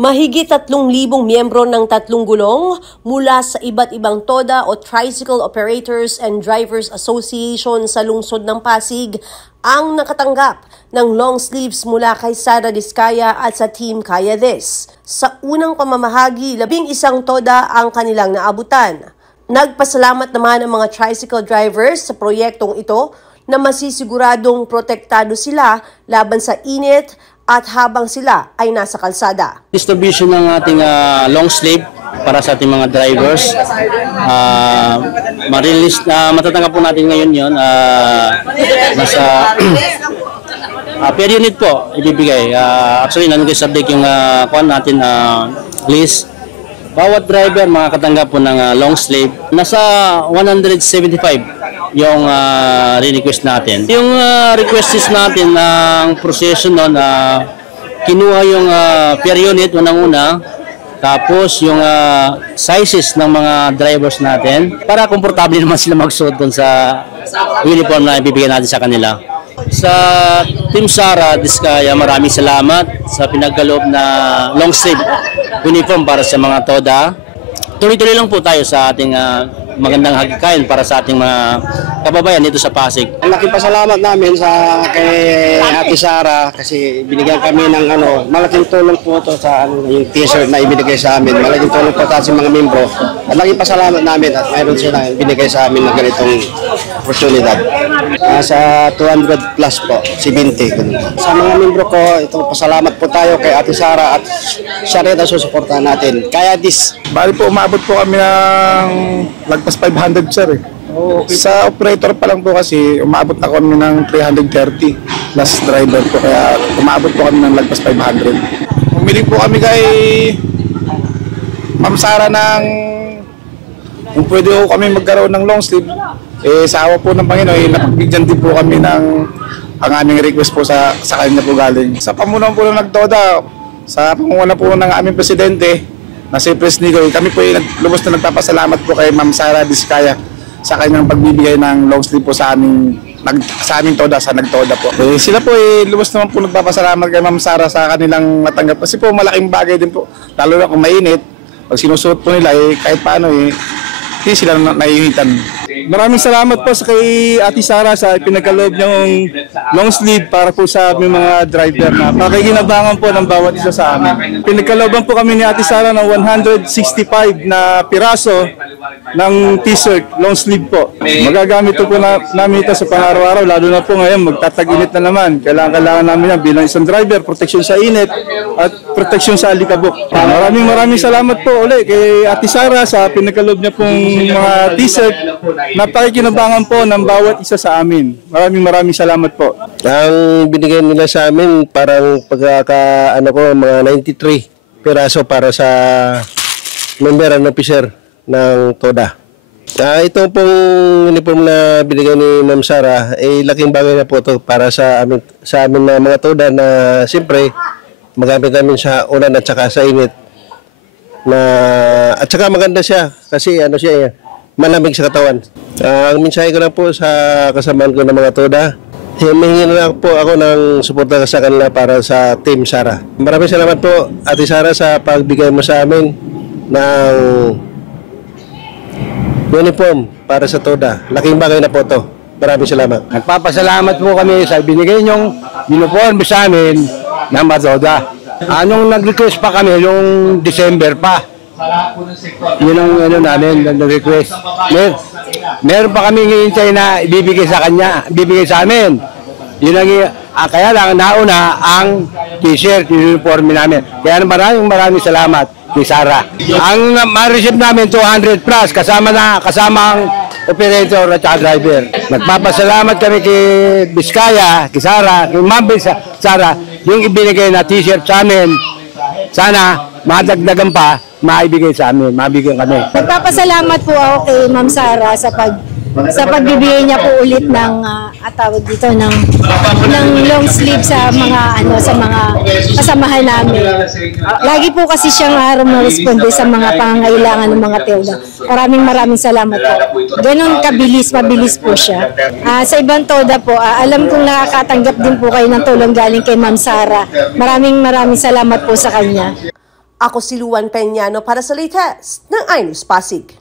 Mahigit 3,000 miyembro ng tatlong gulong mula sa iba't ibang TODA o Tricycle Operators and Drivers Association sa lungsod ng Pasig ang nakatanggap ng long sleeves mula kay Sara Diskaya at sa Team Kaya This. Sa unang pamamahagi, 11 TODA ang kanilang naabutan. Nagpasalamat naman ang mga tricycle drivers sa proyektong ito na masisiguradong protektado sila laban sa init at habang sila ay nasa kalsada. Distribution ng ating long sleeve para sa ating mga drivers. Matatanggap po natin ngayon yun. Nasa per unit po ibibigay. Actually, nandun sa subject yung natin list. Bawat driver makakatanggap po ng long sleeve. Nasa 175 yung request natin. Yung request natin ng procession noon, kinuha yung per unit unang-una, tapos yung sizes ng mga drivers natin para komportable naman sila magsuot doon sa uniform na ibibigay natin sa kanila. Sa Team Sara Diskaya, maraming salamat sa pinagkaloob na long sleeve uniform para sa mga TODA. Tuloy-tuloy lang po tayo sa ating magandang hagikain para sa ating mga kababayan dito sa Pasig. Ang laking pasalamat namin sa kay Ate Sara kasi binigyan kami ng malaking tulong po ito sa yung t-shirt na ibinigay sa amin. Malaking tulong po sa mga membro. At laking pasalamat namin at mayroon sila binigay sa amin ng ganitong oportunidad. Sa 200 plus po, 70. Sa mga membro ko, pasalamat po tayo kay Ate Sara at siya rin ang susuportahan natin. Kaya this. Bali po, umabot po kami ng lagpas 500 sir eh. Okay. Sa operator pa lang po kasi umabot na kami ng 330 plus driver po kaya umabot po kami ng lagpas 500. Umili po kami kay Ma'am Sara ng kung pwede po kami magkaroon ng long sleeve. Sa awa po ng Panginoon, napagbigyan din po kami ng ang aming request po sa kanya po galing. Sa pamunuan po ng nagtoda, sa pangunguna po ng aming presidente, na si Presnico, kami po ay lubos na nagpapasalamat po kay Ma'am Sara Diskaya sa kanyang pagbibigay ng long sleeve po sa aming TODA, sa nagtoda po. Sila po ay lubos naman po nagpapasalamat kay Ma'am Sara sa kanilang natanggap kasi po malaking bagay din po, lalo na kung mainit, pag sinusuot po nila kahit paano hindi sila naihitan. Maraming salamat po sa kay Ate Sara sa pinagkaloob niyong long sleeve para po sa aming mga driver na pakikinabangan po ng bawat isa sa amin. Pinagkalooban po kami ni Ate Sara ng 165 na piraso ng t-shirt, long sleeve po. Magagamit po namin ito sa pang-araw-araw, lalo na po ngayon, magtatag-init na naman. Kailangan namin yan bilang isang driver, proteksyon sa init at proteksyon sa alikabok. Maraming salamat po ulit kay Ate Sara sa pinagkaloob niya pong mga t-shirt na pakikinabangan po ng bawat isa sa amin. Maraming salamat po. Ang binigay nila sa amin parang mga 93 piraso para sa member and officer ng TODA. Ito pong uniform na binigay ni Ma'am Sara laking bagay na po ito para sa amin na mga TODA na siyempre magamit namin sa ulan at saka sa init. At saka maganda siya kasi malamig sa katawan. Ang mensahe ko na po sa kasamaan ko ng mga TODA, humihingi na po ako ng suporta sa kanila para sa Team Sara. Maraming salamat po Ate Sara sa pagbigay mo sa amin ng uniform para sa TODA. Laking bagay na po ito. Maraming salamat. Nagpapasalamat po kami sa binigay niyong uniform sa amin ng TODA. Anong nag-request pa kami yung December pa. Yun ang namin, nag-request. Meron pa kami hihintay na ibibigay sa kanya, ibibigay sa amin. Yun ang, kaya lang nauna ang t-shirt, uniform namin. Kaya maraming salamat kay Sara. Ang ma-receive namin 200 plus, kasama ang operator at driver. Nagpapasalamat kami kay Diskaya, kay Sara, kay Ma'am Sara, yung ibinigay na t-shirt sa amin. Sana madagdagan pa, maibigay sa amin, mabigyan kami. Nagpapasalamat po ako kay Ma'am Sara sa pagbibigay niya po ulit ng atawag dito ng long sleeve sa mga kasamahan namin. Lagi po kasi siyang rumoresponde sa mga pangangailangan ng mga TODA. Maraming salamat po. Ganon mabilis po siya. Sa ibang TODA po, alam kong nakakatanggap din po kayo ng tulong galing kay Ma'am Sara. Maraming salamat po sa kanya. Ako si Luan Peñano para sa latest ng iNews Pasig.